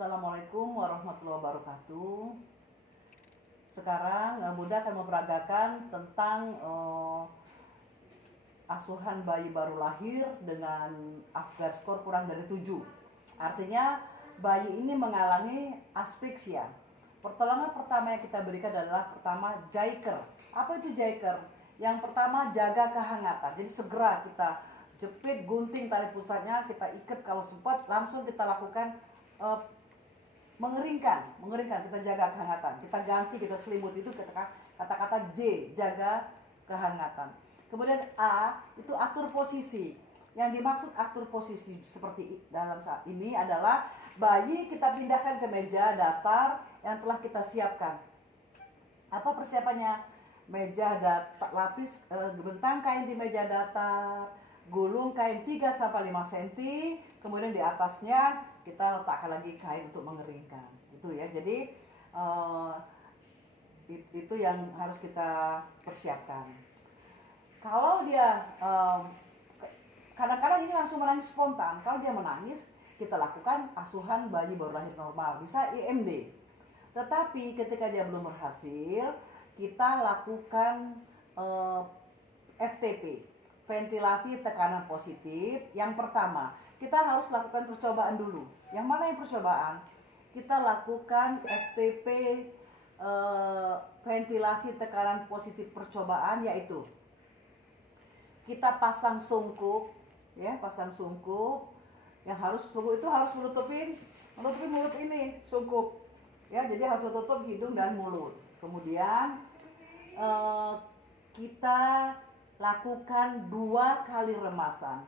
Assalamualaikum warahmatullahi wabarakatuh. Sekarang Bunda akan memperagakan tentang asuhan bayi baru lahir dengan Apgar skor kurang dari 7. Artinya bayi ini mengalami aspeksia. Pertolongan pertama yang kita berikan adalah pertama Jaiker. Apa itu Jaiker? Yang pertama jaga kehangatan. Jadi segera kita jepit, gunting tali pusatnya, kita ikat kalau sempat, langsung kita lakukan mengeringkan, kita jaga kehangatan, kita ganti, kita selimut. Itu kata-kata J, jaga kehangatan. Kemudian A, itu atur posisi. Yang dimaksud atur posisi seperti dalam saat ini adalah bayi kita pindahkan ke meja datar yang telah kita siapkan. Apa persiapannya? Meja datar, lapis bentang kain di meja datar, gulung kain 3-5 cm, kemudian di atasnya kita letakkan lagi kain untuk mengeringkan. Itu ya. Jadi itu yang harus kita persiapkan. Kalau dia kadang-kadang ini langsung menangis spontan. Kalau dia menangis, kita lakukan asuhan bayi baru lahir normal, bisa IMD. Tetapi ketika dia belum berhasil, kita lakukan FTP, ventilasi tekanan positif. Yang pertama, kita harus lakukan percobaan dulu. Yang mana yang percobaan? Kita lakukan FTP, ventilasi tekanan positif percobaan, yaitu kita pasang sungkup, ya, pasang sungkup. Yang harus sungkup itu harus menutupi mulut ini, sungkup, ya. Jadi harus tutup hidung dan mulut. Kemudian kita lakukan 2 kali remasan.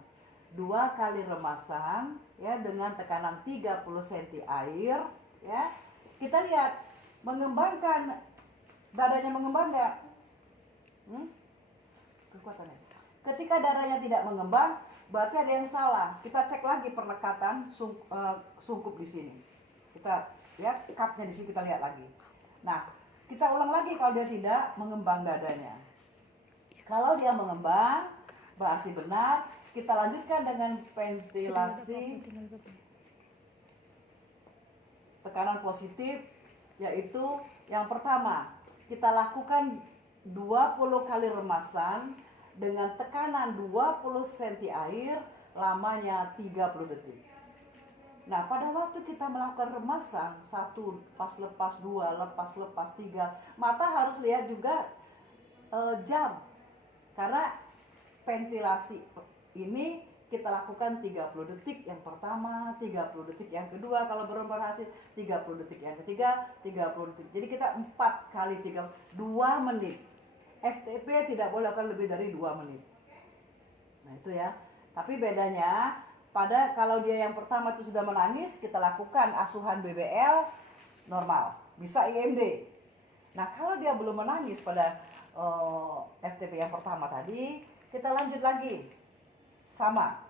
2 kali remasan, ya, dengan tekanan 30 cm air, ya. Kita lihat mengembangkan, dadanya mengembang nggak? Kekuatannya. Ketika darahnya tidak mengembang, berarti ada yang salah. Kita cek lagi perlekatan sungkup di sini. Kita lihat cupnya di sini, kita lihat lagi. Nah, kita ulang lagi kalau dia tidak mengembang dadanya. Kalau dia mengembang, berarti benar. Kita lanjutkan dengan ventilasi tekanan positif, yaitu yang pertama, kita lakukan 20 kali remasan dengan tekanan 20 cm air, lamanya 30 detik. Nah, pada waktu kita melakukan remasan, 1 lepas, 2 lepas, 3, mata harus lihat juga jam. Karena ventilasi ini kita lakukan 30 detik yang pertama, 30 detik yang kedua, kalau belum berhasil 30 detik yang ketiga, 30 detik. Jadi kita 4 kali 2 menit. FTP tidak boleh akan lebih dari 2 menit. Nah, itu ya. Tapi bedanya pada kalau dia yang pertama itu sudah menangis, kita lakukan asuhan BBL normal, bisa IMD. Nah, kalau dia belum menangis pada FTP yang pertama tadi, kita lanjut lagi. Sama,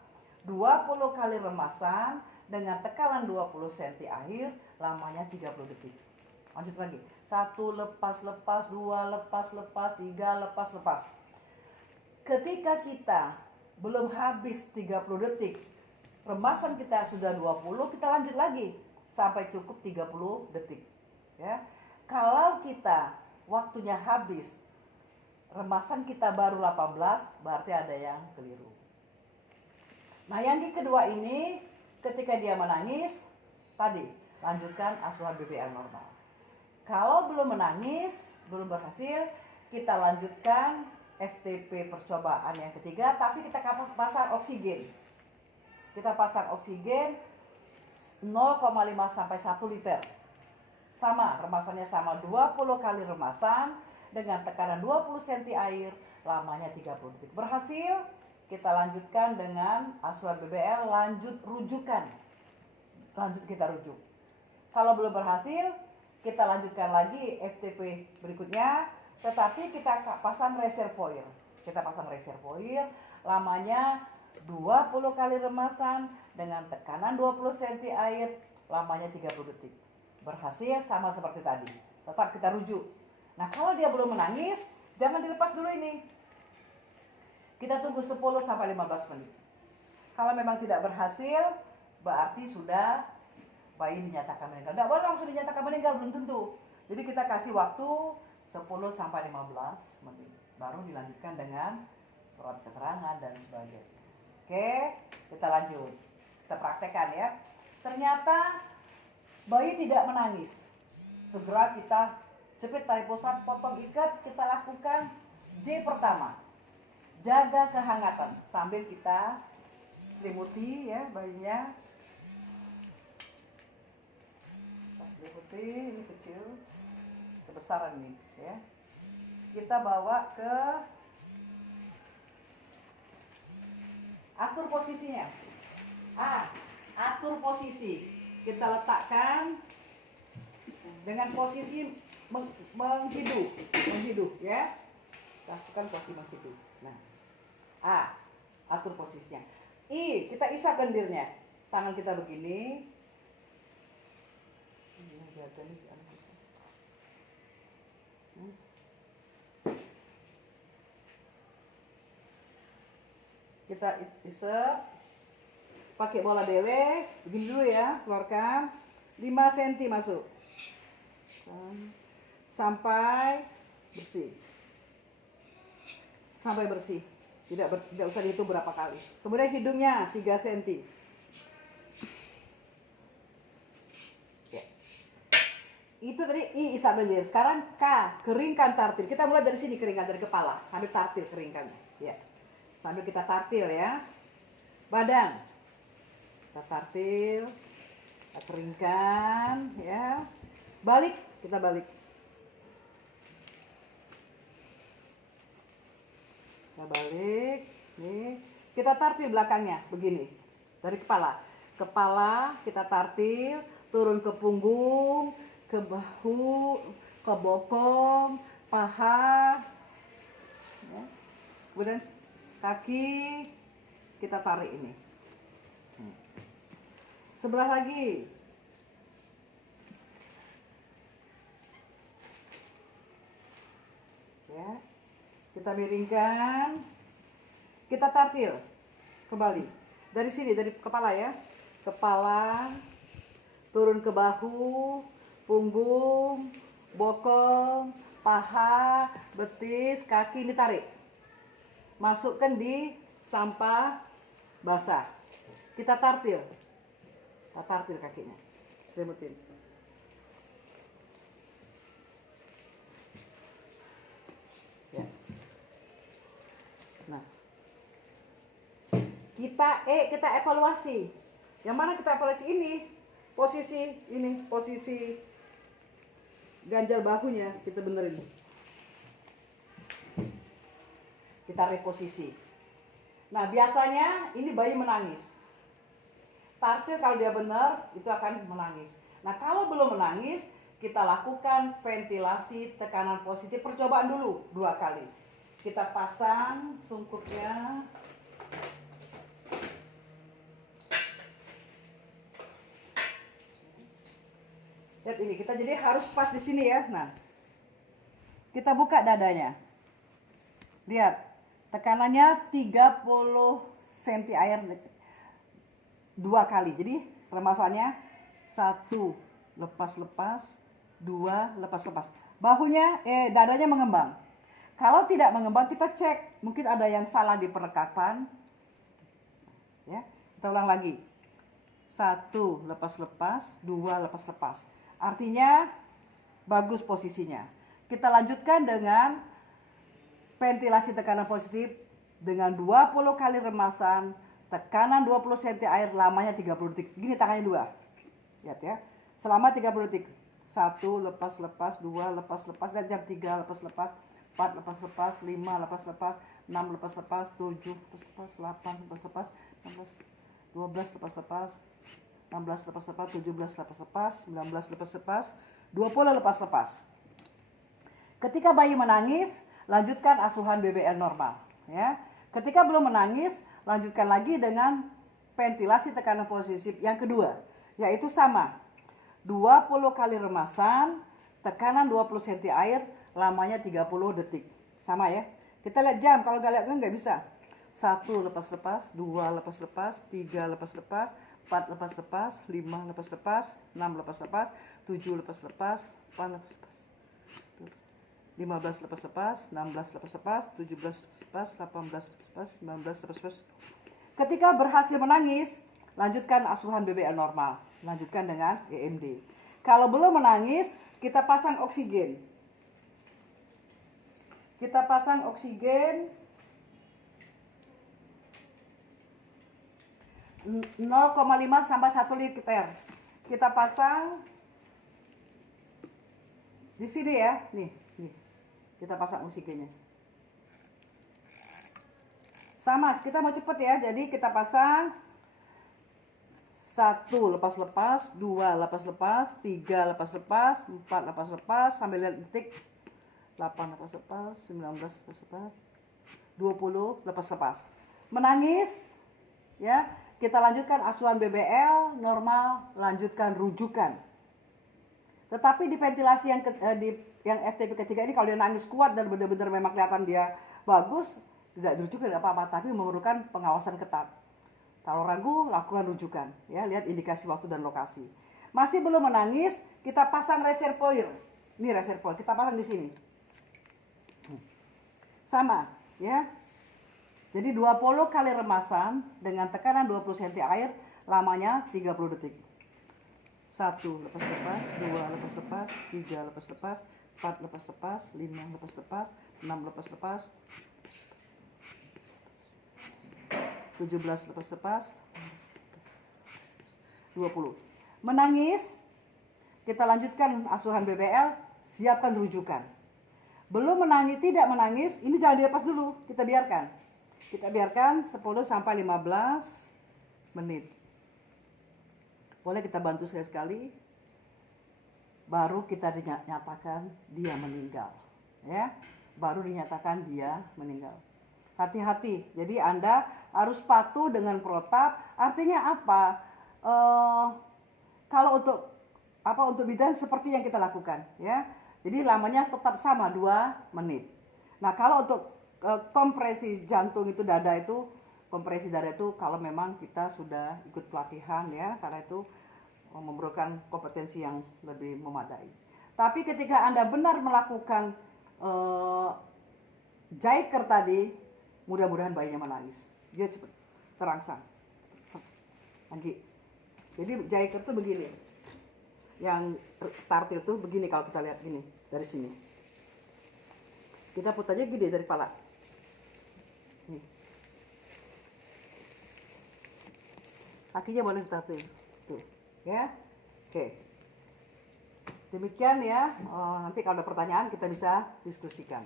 20 kali remasan dengan tekanan 20 cm air, lamanya 30 detik. Lanjut lagi. 1 lepas, 2 lepas, 3 lepas. Ketika kita belum habis 30 detik, remasan kita sudah 20, kita lanjut lagi sampai cukup 30 detik. Ya. Kalau kita waktunya habis, remasan kita baru 18, berarti ada yang keliru. Nah, yang kedua ini, ketika dia menangis, tadi lanjutkan asuhan BBL normal. Kalau belum menangis, belum berhasil, kita lanjutkan FTP percobaan yang ketiga, tapi kita pasang oksigen. Kita pasang oksigen 0,5 sampai 1 liter. Sama, remasannya sama, 20 kali remasan dengan tekanan 20 cm air, lamanya 30 detik. Berhasil, kita lanjutkan dengan asuhan BBL, lanjut rujukan. Lanjut kita rujuk. Kalau belum berhasil, kita lanjutkan lagi FTP berikutnya, tetapi kita pasang reservoir. Kita pasang reservoir, lamanya 20 kali remasan dengan tekanan 20 cm air, lamanya 30 detik. Berhasil, sama seperti tadi. Tetap kita rujuk. Nah, kalau dia belum menangis, jangan dilepas dulu ini. Kita tunggu 10 sampai 15 menit. Kalau memang tidak berhasil, berarti sudah bayi dinyatakan meninggal. Nggak boleh langsung dinyatakan meninggal, belum tentu. Jadi kita kasih waktu 10 sampai 15 menit. Baru dilanjutkan dengan surat keterangan dan sebagainya. Oke, kita lanjut. Kita praktekkan ya. Ternyata bayi tidak menangis. Segera kita jepit tali pusat, potong ikat, kita lakukan J pertama. Jaga kehangatan sambil kita selimuti ya bayinya. Kita selimuti, ini kecil, kebesaran nih ya. Kita bawa ke atur posisinya. Atur posisi. Kita letakkan dengan posisi menghidup ya. Lakukan posisi menghidup. Nah, atur posisinya. I, kita isap lendirnya. Tangan kita begini. Kita isep pakai bola dewek, begini dulu ya, keluarkan 5 cm masuk sampai bersih, tidak usah dihitung berapa kali. Kemudian hidungnya 3 cm ya. Itu tadi I, isap lendir. Sekarang K, keringkan tartil. Kita mulai dari sini, keringkan dari kepala sambil tartil keringkan ya. Sambil kita tartil ya. Badan kita tartil, kita keringkan ya. Balik, kita balik. Kita balik. Nih, kita tartil belakangnya begini. Dari kepala. Kepala kita tartil, turun ke punggung, ke bahu, ke bokong, paha. Ya. Kemudian kaki kita tarik ini. Sebelah lagi. Ya. Kita miringkan. Kita tartil kembali. Dari sini, dari kepala ya. Kepala turun ke bahu, punggung, bokong, paha, betis, kaki ditarik. Masukkan di sampah basah. Kita tartil. Kita tartil kakinya. Selimutin. Ya. Nah. Kita evaluasi. Yang mana kita evaluasi ini? Posisi ganjal bahunya kita benerin. Kita reposisi. Nah, biasanya ini bayi menangis. Tartil kalau dia benar, itu akan menangis. Nah, kalau belum menangis, kita lakukan ventilasi tekanan positif. Percobaan dulu 2 kali. Kita pasang sungkuknya. Lihat ini, kita jadi harus pas di sini ya. Nah, kita buka dadanya. Lihat, tekanannya 30 cm air 2 kali. Jadi permasalahannya 1 lepas-lepas, 2 lepas-lepas. Dadanya mengembang. Kalau tidak mengembang, kita cek. Mungkin ada yang salah di perlekapan. Ya, kita ulang lagi. 1 lepas-lepas, 2 lepas-lepas. Artinya bagus posisinya. Kita lanjutkan dengan ventilasi tekanan positif dengan 20 kali remasan, tekanan 20 cm air, lamanya 30 detik. Gini tangannya 2. Lihat ya. Selama 30 detik. 1 lepas-lepas, 2 lepas-lepas, dan jam 3 lepas-lepas, 4 lepas-lepas, 5 lepas-lepas, 6 lepas-lepas, 7 lepas-lepas, 8 lepas-lepas, 16, 12 lepas-lepas, 16 lepas-lepas, 17 lepas-lepas, 19 lepas-lepas, 20 lepas-lepas. Ketika bayi menangis, lanjutkan asuhan BBL normal ya. Ketika belum menangis, lanjutkan lagi dengan ventilasi tekanan positif yang kedua, yaitu sama 20 kali remasan, tekanan 20 cm air, lamanya 30 detik. Sama ya. Kita lihat jam, kalau nggak lihat nggak bisa. 1 lepas-lepas, 2 lepas-lepas, 3 lepas-lepas, 4 lepas-lepas, 5 lepas-lepas, 6 lepas-lepas, 7 lepas-lepas, 8 lepas-lepas, 15 lepas-lepas, 16 lepas-lepas, 17 lepas-lepas, 18 lepas-lepas, 19 lepas-lepas. Ketika berhasil menangis, lanjutkan asuhan BBL normal. Lanjutkan dengan EMD. Kalau belum menangis, kita pasang oksigen. Kita pasang oksigen 0,5 sampai 1 liter. Kita pasang di sini ya, nih. Kita pasang oksigennya. Sama, kita mau cepet ya, jadi kita pasang 1 lepas-lepas, 2 lepas-lepas, 3 lepas-lepas, 4 lepas-lepas, sambil lihat detik, 8 lepas-lepas, 19 lepas-lepas, 20 lepas-lepas. Menangis, ya, kita lanjutkan asuhan BBL normal, lanjutkan rujukan. Tetapi di ventilasi yang FTP ketiga ini, kalau dia nangis kuat dan benar-benar memang kelihatan dia bagus, tidak dirujuk tidak apa-apa, tapi memerlukan pengawasan ketat. Kalau ragu, lakukan rujukan. Ya, lihat indikasi waktu dan lokasi. Masih belum menangis, kita pasang reservoir. Ini reservoir, kita pasang di sini. Sama, ya. Jadi 20 kali remasan dengan tekanan 20 cm air, lamanya 30 detik. 1 lepas-lepas, 2 lepas-lepas, 3 lepas-lepas, 4 lepas-lepas, 5 lepas-lepas, 6 lepas-lepas, 17 lepas-lepas, 20. Menangis, kita lanjutkan asuhan BBL, siapkan rujukan. Belum menangis, tidak menangis, ini jangan dilepas dulu, kita biarkan. Kita biarkan 10 sampai 15 menit. Boleh kita bantu sekali-sekali, baru kita dinyatakan dia meninggal. Ya, baru dinyatakan dia meninggal. Hati-hati, jadi Anda harus patuh dengan protap. Artinya apa? Kalau untuk bidan seperti yang kita lakukan, ya. Jadi lamanya tetap sama 2 menit. Nah, kalau untuk kompresi jantung itu kompresi dada itu kalau memang kita sudah ikut pelatihan, ya, karena itu memerlukan kompetensi yang lebih memadai. Tapi ketika Anda benar melakukan Jaiker tadi, mudah-mudahan bayinya menangis. Dia cepat terangsang. Lagi. Jadi Jaiker itu begini. Yang tartil itu begini kalau kita lihat gini dari sini. Kita putarnya gini dari kepala. Nih. Kakinya boleh tartil. Tuh, ya. Oke. Demikian ya. Nanti kalau ada pertanyaan kita bisa diskusikan.